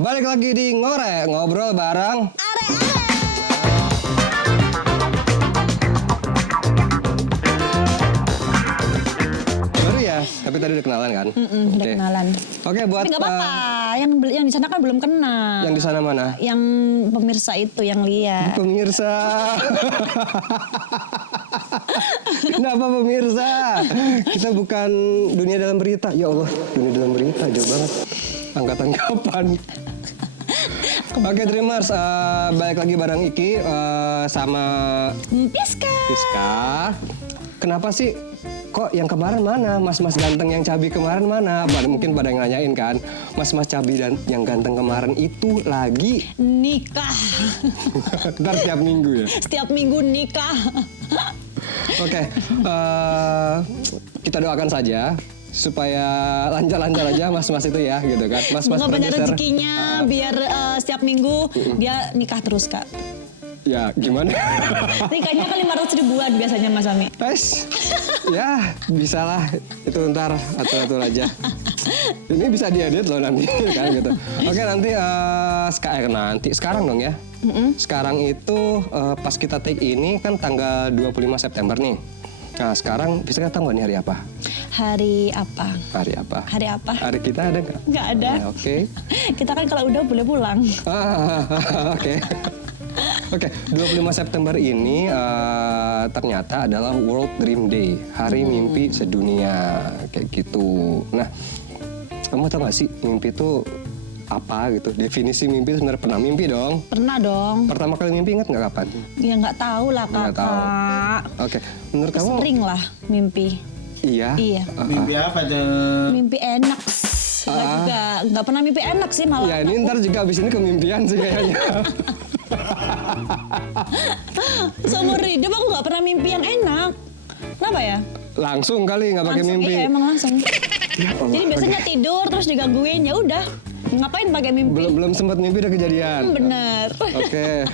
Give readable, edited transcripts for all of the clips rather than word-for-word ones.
Balik lagi di Ngorek, ngobrol bareng baru ya, tapi tadi udah kenalan kan? Udah kenalan. Oke, buat Tapi nggak apa-apa, yang di sana kan belum kenal. yang di sana mana? Yang pemirsa itu yang lihat. Pemirsa. Kenapa pemirsa? Kita bukan dunia dalam berita. Ya Allah, dunia dalam berita jauh banget. Angkatan kapan? Oke, Dreamers, balik lagi bareng Iki sama Piska. Kenapa sih? Kok yang kemarin mana? Mas-mas ganteng yang cabi kemarin mana? Mungkin pada yang nanyain kan. Mas-mas cabi dan yang ganteng kemarin itu lagi Nikah. ntar tiap minggu ya? Setiap minggu nikah. Oke, kita doakan saja supaya lancar-lancar aja mas-mas itu ya gitu kan. Mas-mas Semoga banyak produser. rezekinya biar setiap minggu dia nikah terus, Kak. Ya gimana? Nikahnya kan 500 ribuan biasanya Mas Ami. Ya bisa lah, itu ntar atur-atur aja. Ini bisa diedit loh nanti kan gitu. Oke, nanti sekarang dong ya. Sekarang itu pas kita take ini kan tanggal 25 September nih. Nah sekarang bisa nggak tahu nggak nih hari apa? Hari apa? Hari apa? Hari apa? Hari kita ada nggak? Nggak ada. Ya, oke. Kita kan kalau udah boleh pulang. Oke. Oke, 25 September ini ternyata adalah World Dream Day, Hari Mimpi Sedunia, kayak gitu. Nah, kamu tahu gak sih mimpi itu apa gitu? Definisi mimpi sebenarnya pernah mimpi dong? Pernah dong. Pertama kali mimpi ingat nggak kapan? Ya nggak tahu lah Nggak tahu. Kakak. Oke, menurut kamu? Sering lah mimpi. Iya. Iya. Mimpi apa tuh? Mimpi enak. Nggak pernah mimpi enak sih malah. Ya ini ntar juga abis ini kemimpian sih kayaknya. Seumur hidup aku nggak pernah mimpi yang enak. Kenapa ya? Langsung kali nggak pakai mimpi. Iya emang langsung. Jadi biasanya tidur terus digangguin, ya udah. Ngapain pakai mimpi? Belum sempat mimpi udah kejadian. Bener. Oke.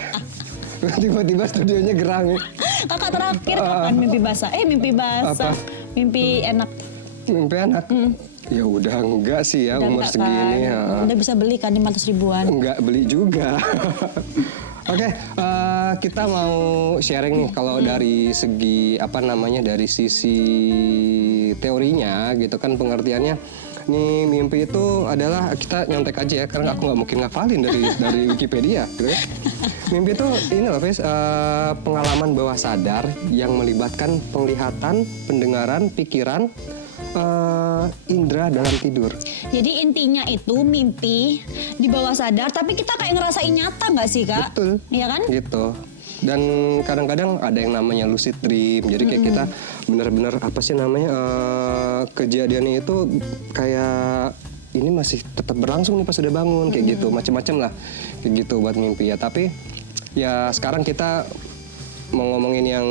Tiba-tiba studionya gerang nih. Kakak terakhir kapan mimpi basah? Mimpi basah. Apa? Mimpi enak. Mimpi anak? Ya udah enggak sih ya Udah umur enggak segini. kan? Ya. Udah bisa beli kan 500 ribuan. Enggak beli juga. Oke, kita mau sharing nih kalau dari segi apa namanya dari sisi teorinya gitu kan pengertiannya. Nih mimpi itu adalah kita nyontek aja ya karena aku nggak mungkin ngafalin dari Wikipedia gitu ya. Mimpi itu ini loh guys, pengalaman bawah sadar yang melibatkan penglihatan, pendengaran, pikiran, indera dalam tidur. Jadi intinya itu mimpi di bawah sadar, tapi kita kayak ngerasain nyata nggak sih Kak? Betul. Iya kan? Gitu. Dan kadang-kadang ada yang namanya lucid dream. Jadi kayak kita benar-benar apa sih namanya kejadiannya itu kayak ini masih tetap berlangsung nih pas udah bangun kayak gitu. Macam-macam lah kayak gitu buat mimpi ya. Tapi ya sekarang kita mau ngomongin yang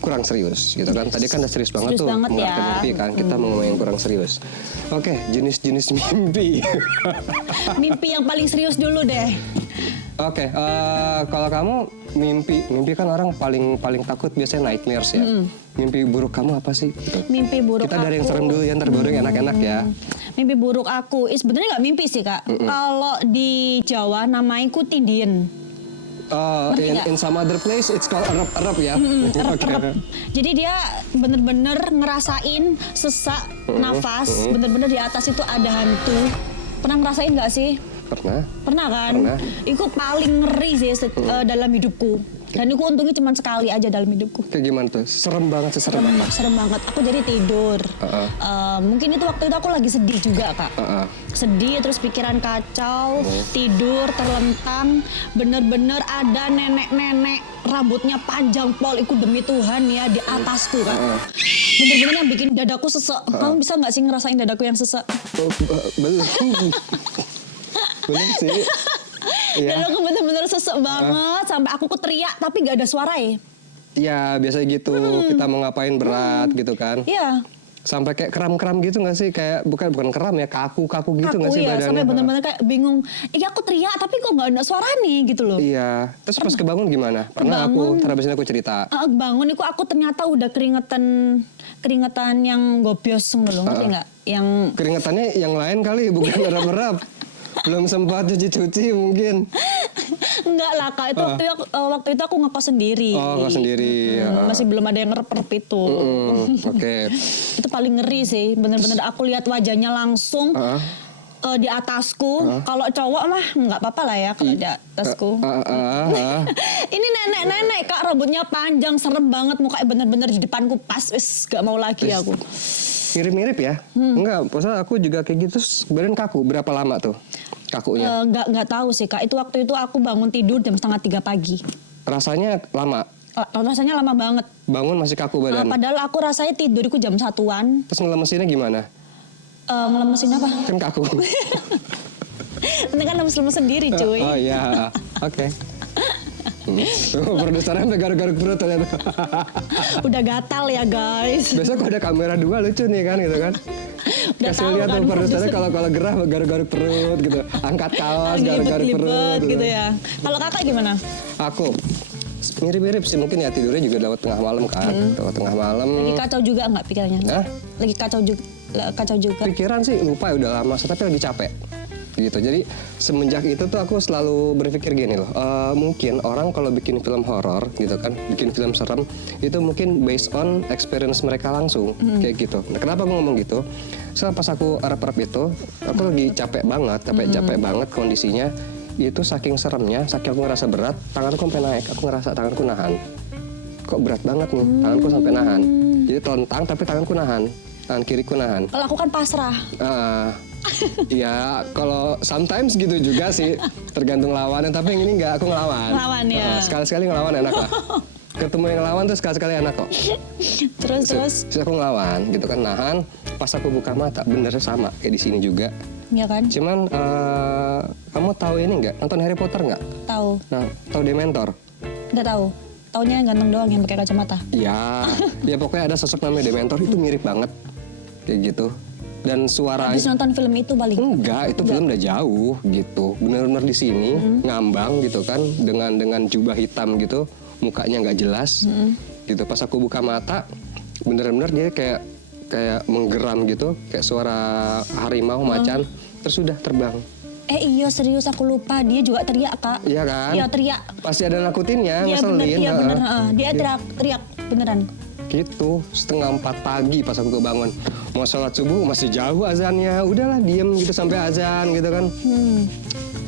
kurang serius gitu kan. Tadi kan udah serius banget Serius tuh banget mengerti ya. mimpi kan. Kita mau ngomongin yang kurang serius. Oke, jenis-jenis mimpi. Mimpi yang paling serius dulu deh. Oke, kalau kamu mimpi kan orang paling takut biasanya nightmares ya. Mimpi buruk kamu apa sih? Gitu. Mimpi buruk Kita dari yang aku. serem dulu ya, ntar baru yang enak-enak ya. Mimpi buruk aku, sebenarnya nggak mimpi sih Kak. Kalau di Jawa namanya kutindian. In some other place it's called erep ya. Erep-erep. Jadi dia bener-bener ngerasain sesak nafas, bener-bener di atas itu ada hantu. Pernah ngerasain nggak sih? Pernah. Pernah kan? Pernah. Itu paling ngeri sih dalam hidupku. Dan itu untungnya cuma sekali aja dalam hidupku. Kayak gimana tuh? Serem banget sih, serem banget. Serem banget. Aku jadi tidur. Mungkin itu waktu itu aku lagi sedih juga Kak. Sedih terus pikiran kacau, tidur terlentang, bener-bener ada nenek-nenek rambutnya panjang pol, itu demi Tuhan ya di atasku Kak. Bener-bener yang bikin dadaku sesek. Kamu bisa nggak sih ngerasain dadaku yang sesek? Belum. Belum sih. Dan Iya. aku bener-bener sesek banget sampai aku teriak tapi nggak ada suara ya. Iya, biasa gitu. Kita mau ngapain berat gitu kan. Iya. Sampai kayak kram-kram gitu nggak sih? Kayak bukan kram ya, kaku-kaku gitu nggak Aku sih ya badannya? sampai bener-bener kayak bingung. Iya aku teriak tapi kok nggak ada suara nih gitu loh. Iya. Terus pas kebangun gimana? Pernah aku, ntar abis ini aku cerita. Bangun itu aku ternyata udah keringetan yang gobios dulu, ngerti nggak? Yang Keringetannya yang lain kali, bukan erap-erap. belum sempat cuci-cuci mungkin. Enggak lah kak, itu waktu itu aku ngekos sendiri. Oh, ngekos sendiri. Ya. Masih belum ada yang ngerep-ngerep itu. Oke. Itu paling ngeri sih, bener-bener aku lihat wajahnya langsung di atasku. Kalau cowok mah nggak apa-apa lah ya kalau di atasku. Ini nenek-nenek kak, rambutnya panjang, serem banget, mukanya bener-bener di depanku pas, gak mau lagi aku. Mirip-mirip ya? Enggak, maksudnya aku juga kayak gitu, badan kaku. Berapa lama tuh kakunya? Nggak tahu sih kak, itu waktu itu aku bangun tidur jam 2:30 pagi. Rasanya lama? Rasanya lama banget. Bangun masih kaku badan? Padahal aku rasanya tidurku jam 1-an. Terus ngelemesinnya gimana? Ngelemesin apa? Kan kaku. Nanti kan lemes-lemes sendiri cuy. Oh iya, oke. Produsernya sampai garuk-garuk perut ternyata. Udah gatal ya guys. Besok ada kamera 2 lucu nih kan gitu kan. Udah Kasih tahu lihat kan tuh produsernya kalau gerah garuk-garuk perut gitu. Angkat kaos garuk-garuk perut gitu ya. Kalau kakak gimana? Aku mirip-mirip sih, mungkin ya tidurnya juga lewat tengah malam kan. Lewat tengah malam. Lagi kacau juga nggak pikirannya? Hah? Lagi kacau juga. Pikiran sih lupa ya udah lama, tapi lagi capek gitu. Jadi semenjak itu tuh aku selalu berpikir gini loh, mungkin orang kalau bikin film horor gitu kan, bikin film serem itu mungkin based on experience mereka langsung kayak gitu. Nah, kenapa aku ngomong gitu? Soalnya pas aku rep-rep itu, aku lagi capek banget kondisinya. Itu saking seremnya, saking aku ngerasa berat, tanganku sampai naik, aku ngerasa tanganku nahan. Kok berat banget nih, tanganku sampai nahan. Jadi telentang tapi tanganku nahan, tangan kiriku nahan. Kalau aku kan pasrah. Ya kalau sometimes gitu juga sih, tergantung lawannya, tapi yang ini enggak, aku ngelawan. Ngelawan ya. Sekali-sekali ngelawan enak lah. Ketemu yang ngelawan tuh sekali-sekali enak kok. Terus Aku ngelawan gitu kan, nahan. Pas aku buka mata, benernya sama kayak di sini juga. ya kan? Cuman kamu tahu ini nggak? Nonton Harry Potter nggak? Tahu. Nah, tahu Dementor? Nggak tahu. Taunya yang ganteng doang yang pakai kacamata. Ya, ya pokoknya ada sosok namanya Dementor, itu mirip banget kayak gitu. Dan suara Habis nonton film itu paling. enggak, itu film udah jauh gitu. Bener-bener di sini ngambang gitu kan, dengan jubah hitam gitu, mukanya nggak jelas. Gitu. Pas aku buka mata, bener-bener dia kayak menggeram gitu, kayak suara harimau macan, terus udah terbang. Iya serius aku lupa, dia juga teriak kak. Iya kan? Iya teriak. Pasti ada nakutinnya, Iya ngeselin. bener, iya bener. Dia Gitu. teriak beneran. Gitu, 3:30 pagi pas aku kebangun. Mau sholat subuh masih jauh azannya, udahlah diem gitu sampai azan gitu kan.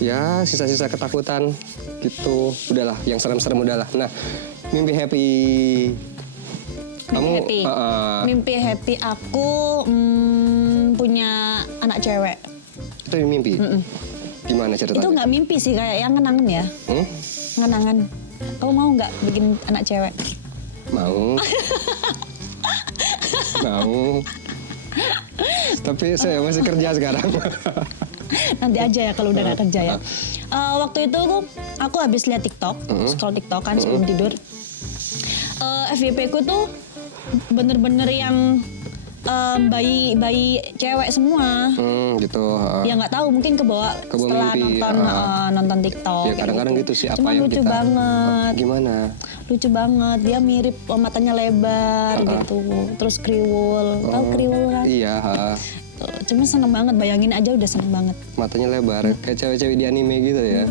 Ya sisa-sisa ketakutan gitu, udahlah yang serem-serem udahlah. Nah, mimpi happy. Mimpi happy. Mimpi happy aku punya anak cewek. Itu mimpi? Gimana ceritanya? Itu nggak mimpi sih, kayak yang ngenangan ya. Ngenangan. Kamu mau nggak bikin anak cewek? Mau. Mau. Tapi saya masih kerja sekarang. Nanti aja ya kalau udah nggak kerja ya. Waktu itu aku habis lihat TikTok, scroll TikTok kan sebelum tidur. FYP ku tuh bener-bener yang bayi cewek semua. Gitu. Ya nggak tahu, mungkin kebawa setelah mimpi, nonton TikTok. Ya kadang-kadang gitu sih, apa Cuma yang lucu kita banget. Gimana? Lucu banget, dia mirip, matanya lebar gitu, terus kriwul. Tahu kriwul kan? Iya. Tuh, cuma seneng banget, bayangin aja udah seneng banget. Matanya lebar, kayak cewek-cewek di anime gitu ya.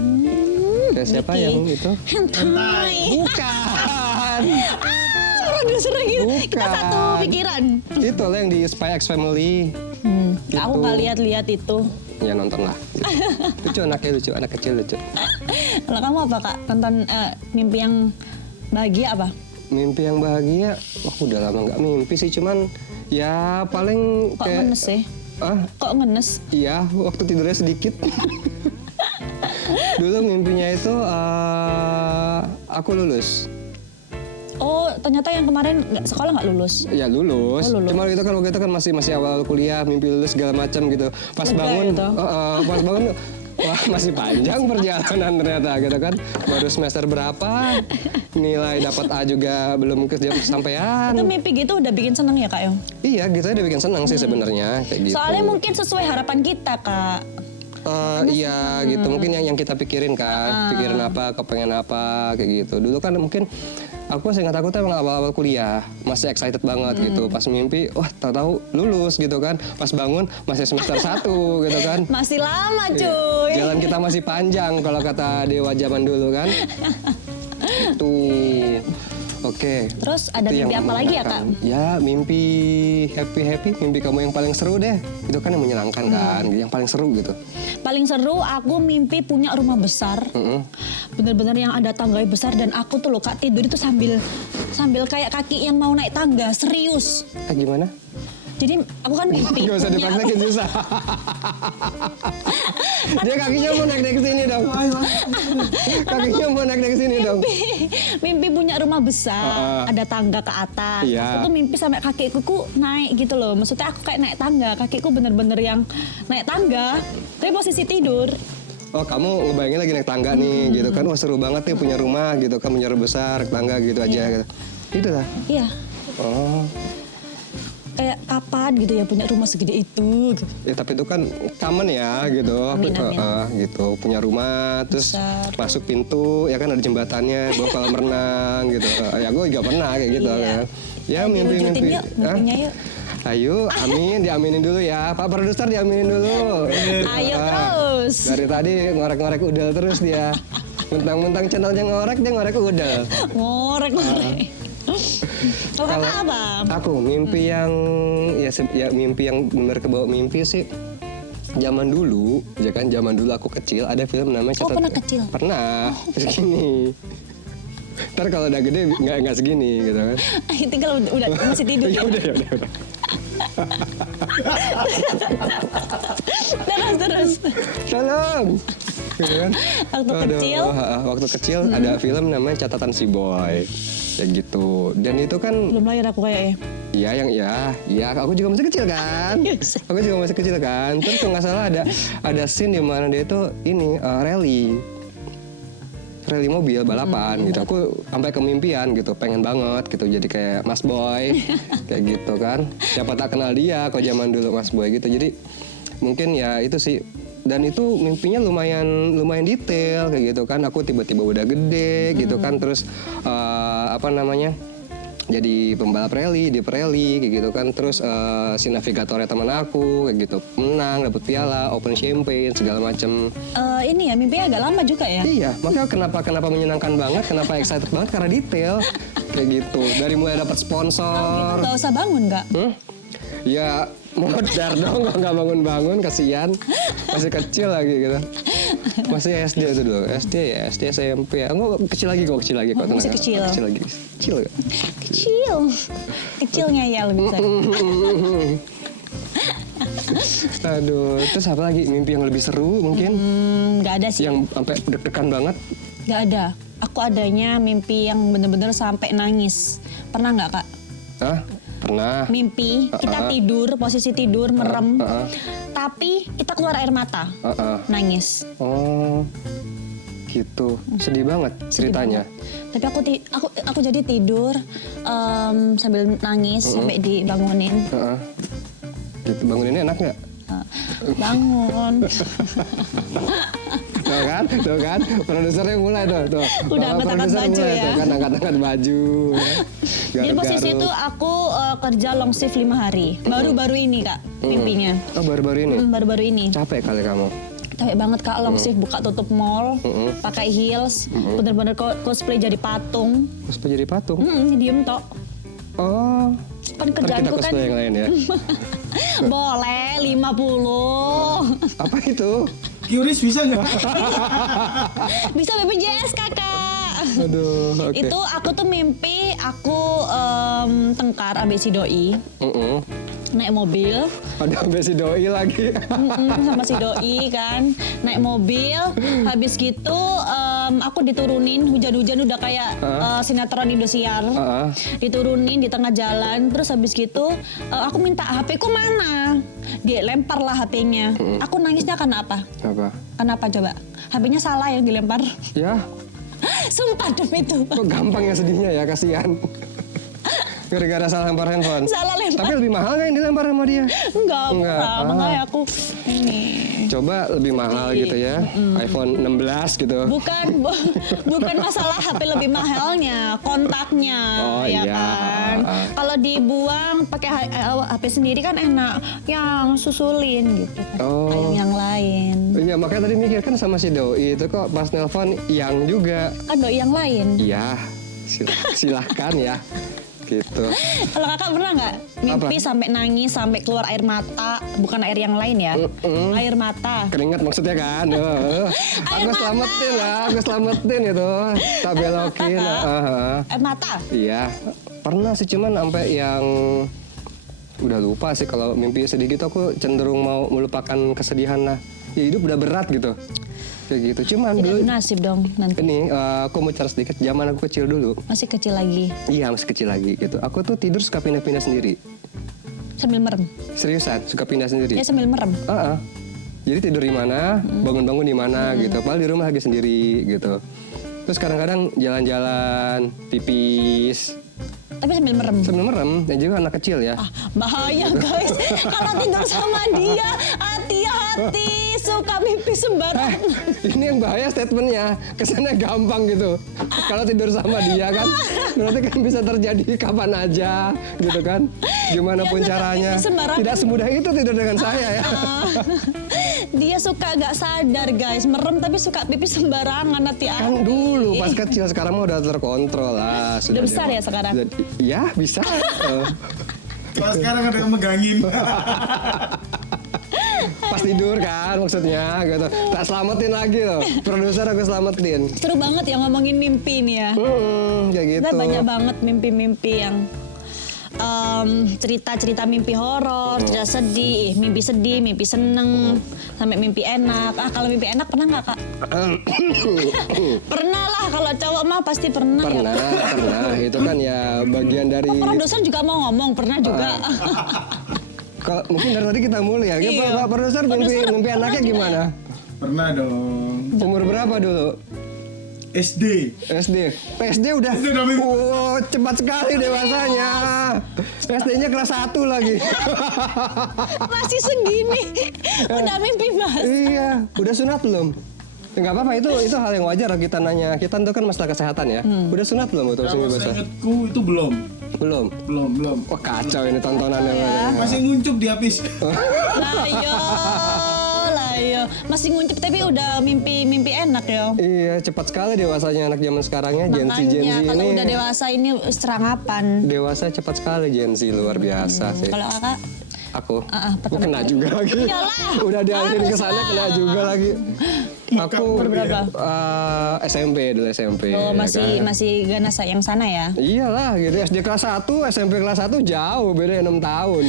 Kayak siapa Niki. yang itu? Hentai. Bukan. Produsernya gitu. Kita Bukan. satu pikiran. Itu lah yang di Spy X Family. Gitu. Aku nggak lihat itu. Ya nonton lah. Lucu anaknya, lucu, anak kecil lucu. Kalau kamu apa kak? Tonton mimpi yang bahagia apa? Mimpi yang bahagia, udah lama nggak mimpi sih, cuman ya paling Kok ngenes sih? Kok ngenes? Iya, waktu tidurnya sedikit. Dulu mimpinya itu aku lulus. Oh, ternyata yang kemarin sekolah nggak lulus. Ya lulus. Oh, lulus. Cuma itu kan waktu itu kan masih awal kuliah, mimpi lulus segala macam gitu. Pas Lega bangun, itu. pas bangun, wah masih panjang perjalanan ternyata gitu kan. Baru semester berapa, nilai dapat A juga belum kesampaian. Itu mimpi gitu udah bikin seneng ya kak Yong? Iya, gitu udah bikin senang sih sebenarnya kayak gitu. Soalnya mungkin sesuai harapan kita kak. Iya gitu, mungkin yang kita pikirin kan, pikirin apa, kepengen apa, kayak gitu. Dulu kan mungkin aku masih ingat aku tuh emang awal-awal kuliah, masih excited banget gitu. Pas mimpi, wah tahu-tahu lulus gitu kan. Pas bangun masih semester 1 gitu kan. Masih lama Iya. cuy. Jalan kita masih panjang kalau kata dewa zaman dulu kan. Tuh. Oke. Terus ada Itu mimpi yang apa lagi ya, menyenangkan. Kak? Ya mimpi happy, mimpi kamu yang paling seru deh. Itu kan yang menyenangkan kan, yang paling seru gitu. Paling seru aku mimpi punya rumah besar. Bener-bener yang ada tangga besar dan aku tuh loh Kak tidur itu sambil kayak kaki yang mau naik tangga, serius. Gimana? Jadi aku kan mimpi Gak usah punya- dipraktekin susah. Dia kakinya mau naik ke sini dong. Kakinya mau naik ke sini dong. mimpi punya rumah besar, ada tangga ke atas. Iya. Aku tuh mimpi sampai kakiku naik gitu loh. Maksudnya aku kayak naik tangga, kakiku bener-bener yang naik tangga. Tapi posisi tidur. Oh kamu ngebayangin lagi naik tangga nih gitu kan. Wah seru banget nih punya rumah gitu kan. Punya rumah besar, tangga gitu aja gitu. Itu lah. Iya. Oh. Kayak kapan gitu ya punya rumah segede itu. Gitu. Ya tapi itu kan common ya gitu. Amin, amin. Gitu punya rumah terus Besar. masuk pintu ya kan ada jembatannya bawa kolam renang gitu. Ya gue juga pernah kayak gitu Iya. kan. Ya Ayo, mimpi-mimpi. diwujudin yuk, Hah? mimpinya yuk. Ayo, amin, diaminin dulu ya. Pak produser diaminin dulu. Ayo Ah, terus. Dari tadi ngorek-ngorek udel terus dia. Mentang-mentang channelnya ngorek, dia ngorek udel. Ngorek. Kalau kakak apa? Aku mimpi yang ya mimpi yang benar kebawa mimpi sih. Zaman dulu, ya kan zaman dulu aku kecil ada film namanya Oh, pernah kecil? Pernah, segini. Ntar kalau udah gede nggak segini gitu kan. Itu kalau udah masih tidur. Ya udah. Terus. Tolong. Gitu kan? Waktu kecil? Waktu kecil ada film namanya Catatan Si Boy. Kayak gitu. Dan itu kan Belum lahir aku kayaknya. iya aku juga masih kecil kan. Yes. Aku juga masih kecil kan. Terus kalau nggak salah ada scene di mana dia itu rally mobil balapan gitu. Aku sampai kemimpian gitu, pengen banget gitu jadi kayak Mas Boy kayak gitu kan. Siapa tak kenal dia kalau zaman dulu Mas Boy gitu. Jadi mungkin ya itu sih. Dan itu mimpinya lumayan detail kayak gitu kan. Aku tiba-tiba udah gede gitu kan. Terus jadi pembalap rally di rally kayak gitu kan. Terus si navigatornya teman aku kayak gitu menang, dapet piala, open champagne segala macem. Ini ya mimpinya agak lama juga ya. Iya, makanya kenapa menyenangkan banget, kenapa excited banget karena detail kayak gitu. Dari mulai dapat sponsor. Gak usah bangun nggak? Ya modar dong kalau nggak bangun-bangun, kasihan. Masih kecil lagi gitu. Masih SD itu dulu, SD SMP. Enggak kecil lagi kok. Masih kecil. Kecil lagi. Kecil gak? Kecil ngeyel bisa. Aduh, terus apa lagi mimpi yang lebih seru mungkin? Nggak ada sih. Yang sampai deg-degan banget? Nggak ada. Aku adanya mimpi yang bener-bener sampai nangis. Pernah nggak Kak? Hah? Pernah. Mimpi kita tidur, posisi tidur merem, tapi kita keluar air mata, nangis. Oh, gitu. Sedih banget ceritanya. Tapi aku jadi tidur sambil nangis sampai dibangunin. Gitu. Banguninnya enak nggak? Bangun. Tuh kan, produsernya mulai tuh. Udah Bapak angkat-angkat produser baju mulai, ya. Tuh kan angkat-angkat baju. Jadi posisi itu aku kerja long shift 5 hari. Baru-baru ini Kak mimpinya. Oh baru-baru ini? Baru-baru ini. Capek kali kamu? Capek banget Kak long shift buka tutup mall, pakai heels, bener-bener cosplay jadi patung. Terus jadi patung? Diem tok. Oh, Kan ntar kita kerjaanku kan cosplay yang lain ya. boleh 50. Apa itu? Qris bisa nggak? Bisa BPJS Kakak. Aduh, oke. Itu aku tuh mimpi aku tengkar abis si doi, naik mobil. Ada sampai si doi lagi. Sama si doi kan naik mobil, habis gitu aku diturunin, hujan-hujan udah kayak sinetron Indosiar. Diturunin di tengah jalan, terus habis gitu aku minta HP ku mana, dia lempar lah HP-nya. Aku nangisnya karena apa? Apa? Kenapa coba? HP-nya salah yang dilempar. Ya, Sumpah demi itu. kok gampang ya sedihnya ya, kasihan. Gara-gara salah lempar handphone. Salah lempar. Tapi lebih mahal nggak yang dilempar sama dia? Enggak. Ah. Makanya aku ini. Coba lebih mahal gitu ya, iPhone 16 gitu. Bukan masalah HP lebih mahalnya, kontaknya, Oh, ya iya. kan. Kalau dibuang pakai HP sendiri kan enak, yang susulin gitu kan. Oh. Yang lain. Iya, makanya tadi mikir kan sama si Doi itu kok pas nelpon yang juga. Kan doi yang lain. Iya, silahkan ya. Gitu. Kalau kakak pernah nggak mimpi sampai nangis, sampai keluar air mata, bukan air yang lain ya, air mata. Keringat maksudnya kan. Aku selamatin lah, aku selamatin itu. Tak belokin. Air mata. Iya, pernah sih cuman sampai yang udah lupa sih kalau mimpi sedih gitu aku cenderung mau melupakan kesedihan lah. Ya hidup udah berat gitu. Kayak gitu. Cuman Tidak dulu nasib dong nanti. ini aku mau cerita sedikit zaman aku kecil dulu. Masih kecil lagi, Iya, masih kecil lagi gitu. Aku tuh tidur suka pindah-pindah sendiri. sambil merem. Seriusan, suka pindah sendiri. Ya sambil merem. Jadi tidur di mana, bangun-bangun di mana gitu. Padahal di rumah lagi sendiri gitu. Terus kadang-kadang jalan-jalan, pipis, Tapi sambil merem. sambil merem. Dan juga anak kecil ya. Bahaya guys, kalau tidur sama dia, hati-hati, suka mimpi sembarangan. Ini yang bahaya statementnya, kesannya gampang gitu. Kalau tidur sama dia kan, berarti kan bisa terjadi kapan aja gitu kan. Gimana pun Dia suka caranya. pipis sembarangan. Tidak semudah itu tidur dengan saya ya. Dia suka gak sadar guys, merem tapi suka pipis sembarangan, hati-hati. Kan dulu pas kecil, sekarang mah udah terkontrol lah. Udah besar ya sekarang? Ya bisa. Kalau sekarang ada yang megangin. Pas tidur kan maksudnya gitu. Tak selamatin lagi loh. Produser aku selamatin. Seru banget ya ngomongin mimpi nih ya. Kayak gitu. Kita banyak banget mimpi-mimpi yang cerita-cerita mimpi horor, cerita sedih, mimpi sedih, mimpi seneng, sampai mimpi enak. Kalau mimpi enak pernah nggak kak? Pernah lah, kalau cowok mah pasti pernah. Pernah, Ya. pernah. Itu kan ya bagian dari. Produser juga mau ngomong, pernah juga. Kalau mungkin dari tadi kita mulai ya. Iya. Pak produser mimpi anaknya gimana? Pernah dong. Umur berapa dulu? SD. SD. SD udah. SD udah mimpi. Oh, cepat sekali dewasanya. SD-nya kelas 1 lagi. Masih segini, udah mimpi mas. Iya, udah sunat belum? Enggak apa-apa, itu hal yang wajar kita nanya. Kita tuh kan masalah kesehatan ya. Udah sunat belum untuk Kalau mimpi basah? seingetku itu belum. Belum. Wah, kacau ini tontonannya. Masih nguncup di habis. Lah yo, masih nguncup tapi udah mimpi enak yo. Iya, cepat sekali dewasanya anak zaman sekarangnya. Gen Z Makanya kalau ini udah dewasa ini serangapan. dewasa cepat sekali Gen Z, luar biasa sih. Kalau kakak, Aku pertama kena kali. juga lagi. Iyalah, Udah dialihin ke sana kena juga lagi. Aku berapa? SMP dulu SMP. Oh ya masih kan? masih ganas yang sana ya. Iyalah gitu, SD kelas 1, SMP kelas 1 jauh, beda 6 tahun.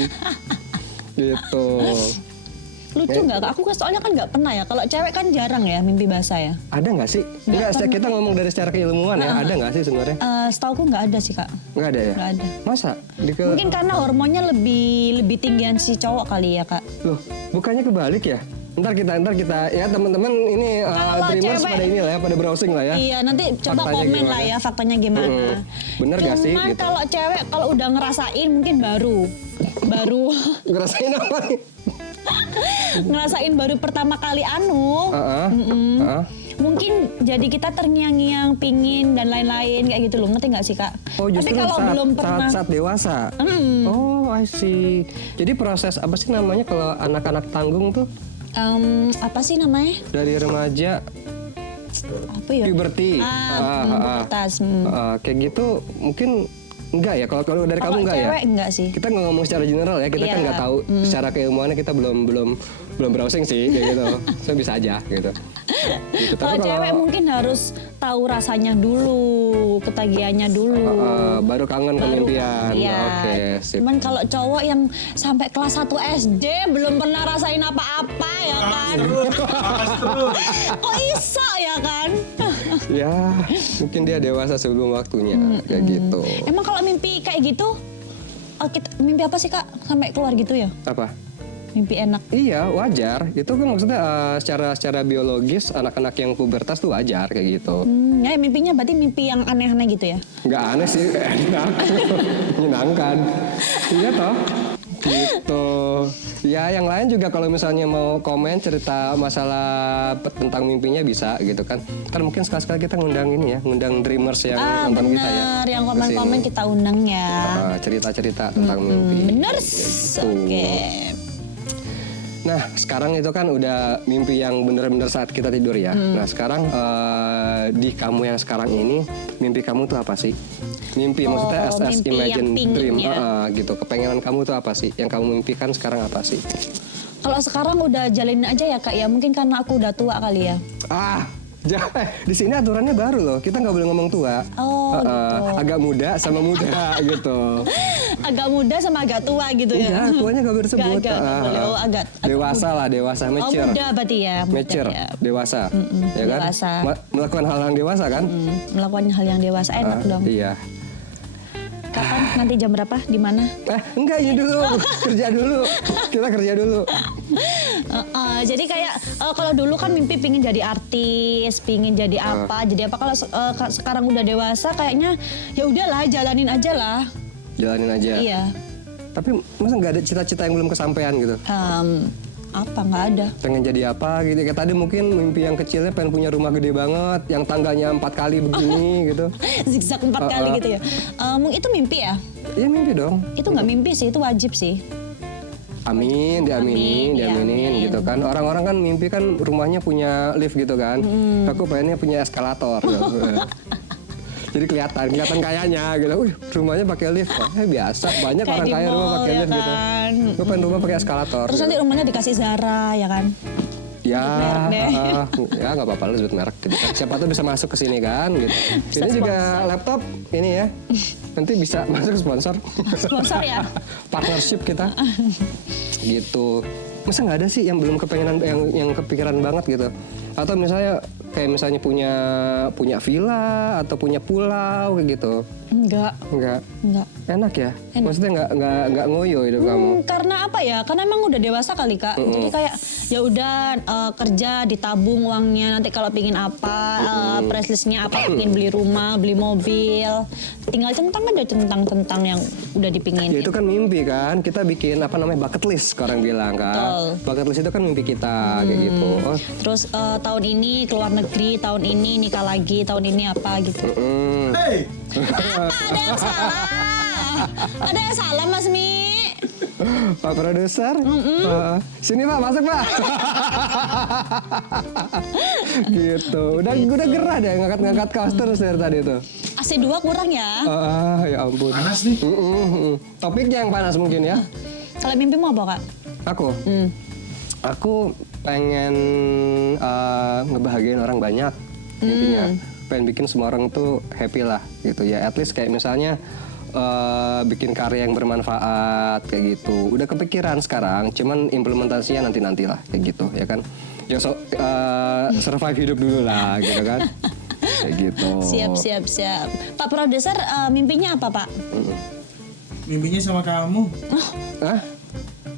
Gitu. Lucu nggak kak? Aku soalnya kan nggak pernah ya. Kalau cewek kan jarang ya mimpi basah ya. Ada nggak sih? Enggak, kita ngomong dari secara keilmuan ya. Ada nggak sih sebenarnya? Setauku nggak ada sih kak. Nggak ada ya? Nggak ada. Masa? Mungkin karena hormonnya lebih tinggian si cowok kali ya kak. Loh, bukannya kebalik ya? Ntar kita ya teman-teman ini Kalau dreamers cewek- pada ini lah ya, pada browsing lah ya. Iya nanti coba Faktanya komen gimana? lah ya faktanya gimana. Bener gak sih? Cuman Gitu. kalau cewek kalau udah ngerasain mungkin baru Ngerasain apa nih? ngerasain baru pertama kali mungkin jadi kita terngiang-ngiang pingin dan lain-lain kayak gitu loh, ngerti nggak sih kak? Oh, justru Tapi kalau belum pernah saat dewasa. Oh, I see. Jadi proses apa sih namanya kalau anak-anak tanggung tuh apa sih namanya? dari remaja Apa ya? puberty. Pubertas. Kayak gitu mungkin enggak ya? Kalau dari kamu Kalau enggak ya? cewek enggak sih. Kita nggak ngomong secara general ya, kita kan Iya. nggak tahu secara keilmuannya, kita belum browsing sih kayak gitu. So bisa aja gitu. Gitu. Kalau cewek mungkin harus tahu rasanya dulu, ketagihannya dulu. Baru kangen kemimpian. Iya. Oke, sip. Cuman kalau cowok yang sampai kelas 1 SD belum pernah rasain apa-apa ya kan? Kok iso ya kan? Ya, mungkin dia dewasa sebelum waktunya kayak gitu. Emang kalau mimpi kayak gitu, mimpi apa sih kak sampai keluar gitu ya? Apa? Mimpi enak. Iya wajar, itu kan maksudnya secara biologis anak-anak yang pubertas tuh wajar kayak gitu. Ya mimpinya berarti mimpi yang aneh-aneh gitu ya? Nggak aneh sih, enak, menyenangkan. Iya toh, gitu. Ya yang lain juga kalau misalnya mau komen cerita masalah tentang mimpinya bisa gitu kan. Kan mungkin sekali-sekali kita ngundang ini ya, ngundang dreamers yang nonton kita ya. Bener, yang komen-komen kesini. kita undang ya. Cerita-cerita tentang mimpi. Bener, Gitu. oke. Nah sekarang itu kan udah mimpi yang bener-bener saat kita tidur ya. Nah sekarang di kamu yang sekarang ini mimpi kamu tuh apa sih? Mimpi maksudnya as mimpi imagine yang pingin dream ya. gitu. Kepengenan kamu tuh apa sih? Yang kamu mimpikan sekarang apa sih? Kalau sekarang udah jalanin aja ya kak ya, mungkin karena aku udah tua kali ya. Di sini aturannya baru loh. Kita nggak boleh ngomong tua. Oh, gitu. Agak muda sama muda gitu. Agak muda sama agak tua gitu ya. Enggak, tuanya nggak boleh disebut. Nggak boleh. Oh, agak Dewasa lah, dewasa, Oh mature. muda berarti ya. Muda Mature, ya. dewasa, ya kan? dewasa. Melakukan hal yang dewasa kan? Melakukan hal yang dewasa enak dong. Iya. Kapan? Nanti jam berapa? Di mana? Enggak ini dulu, kerja dulu. Kita kerja dulu. Jadi kayak kalau dulu kan mimpi pingin jadi artis, pingin jadi apa, jadi apa. Kalau sekarang udah dewasa kayaknya ya udahlah jalanin aja lah. Jalanin aja. Iya. Tapi masa nggak ada cita-cita yang belum kesampaian gitu? Apa nggak ada? Pengen jadi apa gitu? Kayak tadi mungkin mimpi yang kecilnya pengen punya rumah gede banget, yang tangganya 4 kali begini gitu. Zigzag 4 kali gitu ya. Itu mimpi ya? Iya mimpi dong. Itu nggak mimpi sih, itu wajib sih. Amin, diaminin gitu kan. Orang-orang kan mimpi kan rumahnya punya lift gitu kan. Aku pengennya punya eskalator. Gitu. Jadi kelihatan kayanya gitu. Rumahnya pakai lift. Biasa, banyak Kayak orang di kaya rumah mall, pakai ya lift gitu. kan? Gue pengen rumah pakai eskalator. Terus nanti rumahnya dikasih Zara ya kan? Ya, merek deh. ya nggak apa-apa lah sebut merek gitu kan. Siapa tuh bisa masuk ke sini kan gitu. Bisa Ini juga laptop ini ya. Nanti bisa masuk sponsor. Sponsor ya? Partnership kita. Gitu. Masa nggak ada sih yang belum kepengenan yang kepikiran banget gitu. Atau misalnya kayak punya villa atau punya pulau kayak gitu. Enggak. Enak ya? Enak. Maksudnya nggak ngoyo hidup kamu. Karena apa ya? Karena emang udah dewasa kali kak. Jadi kayak ya udah kerja ditabung uangnya. Nanti kalau pingin apa, price listnya apa, pingin beli rumah, beli mobil, tinggal centang yang udah dipingin. Ya itu kan mimpi kan. Kita bikin bucket list sekarang bilang kan. Betul. Bucket list itu kan mimpi kita kayak gitu. Oh. Terus tahun ini keluar negeri, tahun ini nikah lagi, tahun ini apa gitu. Hey, Ada yang salah. Ada yang salah Mas Mi. Pak Produser, sini Pak, masuk Pak. Gitu, udah gerah deh ngangkat kaos terus dari tadi tuh. AC2 kurang ya. Ya ampun. panas nih. Topiknya yang panas mungkin ya. Kalau mimpimu apa kak? Aku pengen ngebahagiain orang banyak intinya. Pengen bikin semua orang tuh happy lah gitu ya. At least kayak misalnya bikin karya yang bermanfaat kayak gitu. Udah kepikiran sekarang, cuman implementasinya nanti lah kayak gitu ya kan. Ya survive hidup dulu lah gitu kan. Kayak gitu. Siap. Pak Produser mimpinya apa Pak? Mimpinya sama kamu. Hah?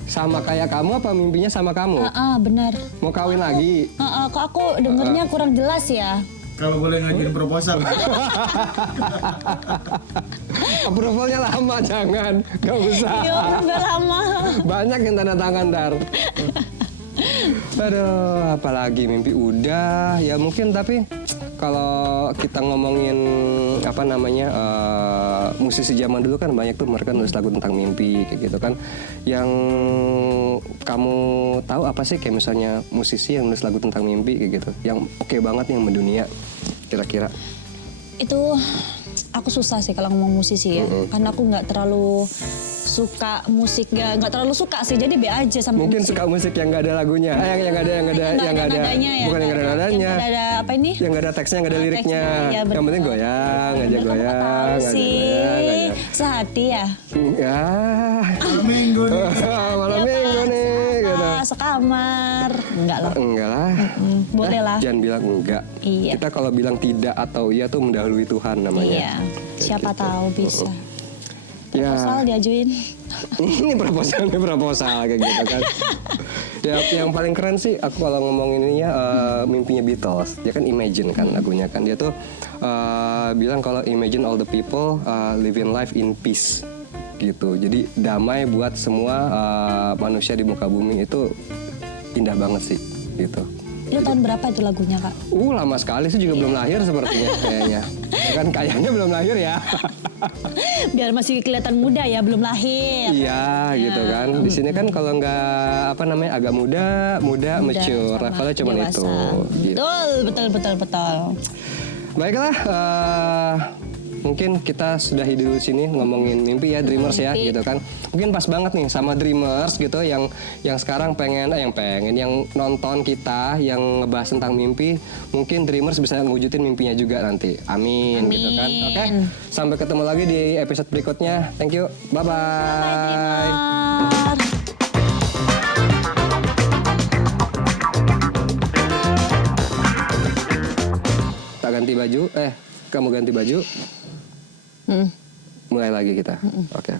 Sama kayak kamu apa mimpinya sama kamu? Benar. Mau kawin lagi? Kok aku dengernya kurang jelas ya? Kalau boleh ngajuin proposal. Approvalnya lama jangan, gak usah. Ya udah lama. Banyak yang tanda tangan dar. Aduh, apalagi mimpi udah ya mungkin tapi kalau kita ngomongin musisi zaman dulu kan banyak tuh mereka nulis lagu tentang mimpi kayak gitu kan. Yang kamu tahu apa sih kayak misalnya musisi yang nulis lagu tentang mimpi kayak gitu, yang oke banget yang mendunia kira-kira? Itu aku susah sih kalau ngomong musisi ya, karena aku nggak terlalu suka musik, nggak terlalu suka sih, jadi be aja sama Mungkin musik. suka musik yang nggak ada lagunya, yang nggak ada, nadanya ya, bukan yang nggak ada nadanya, yang ada apa ini? Yang nggak ada teksnya, nggak ada liriknya, teksnya, ya, yang penting goyang aja Kamu goyang, tahu aja sih, goyang. sehati ya. Ya, Malam minggu nih. malam minggu nih, gitu. Sekamar, enggak lah. Enggak lah. Boleh lah. Jangan bilang enggak. Iya. Kita kalau bilang tidak atau iya tuh mendahului Tuhan namanya. Iya, siapa gitu. tahu bisa. Ya. Proposal diajuin. Ini proposal kayak gitu kan. Ya, yang paling keren sih aku kalau ngomongin ini ya mimpinya Beatles. Dia kan Imagine kan lagunya kan. Dia tuh bilang kalau imagine all the people living life in peace gitu. Jadi damai buat semua manusia di muka bumi itu indah banget sih gitu. Itu tahun berapa itu lagunya Kak? Lama sekali sih juga belum lahir sepertinya kayaknya. Ya kan kayaknya belum lahir ya. Biar masih kelihatan muda ya, belum lahir. Iya gitu kan. Di sini kan kalau nggak apa namanya agak muda mature. sama Levelnya cuma dewasa. itu. Gitu. Betul. Baiklah, mungkin kita sudahi dulu sini ngomongin mimpi ya Dreamers ya Mimpi. gitu kan. Mungkin pas banget nih sama Dreamers gitu yang sekarang pengen yang nonton kita yang ngebahas tentang mimpi. Mungkin Dreamers bisa ngewujudin mimpinya juga nanti. Amin. Gitu kan. Oke. Sampai ketemu lagi di episode berikutnya. Thank you. Bye bye. Tak ganti baju. Kamu ganti baju. Mulai lagi kita. Oke.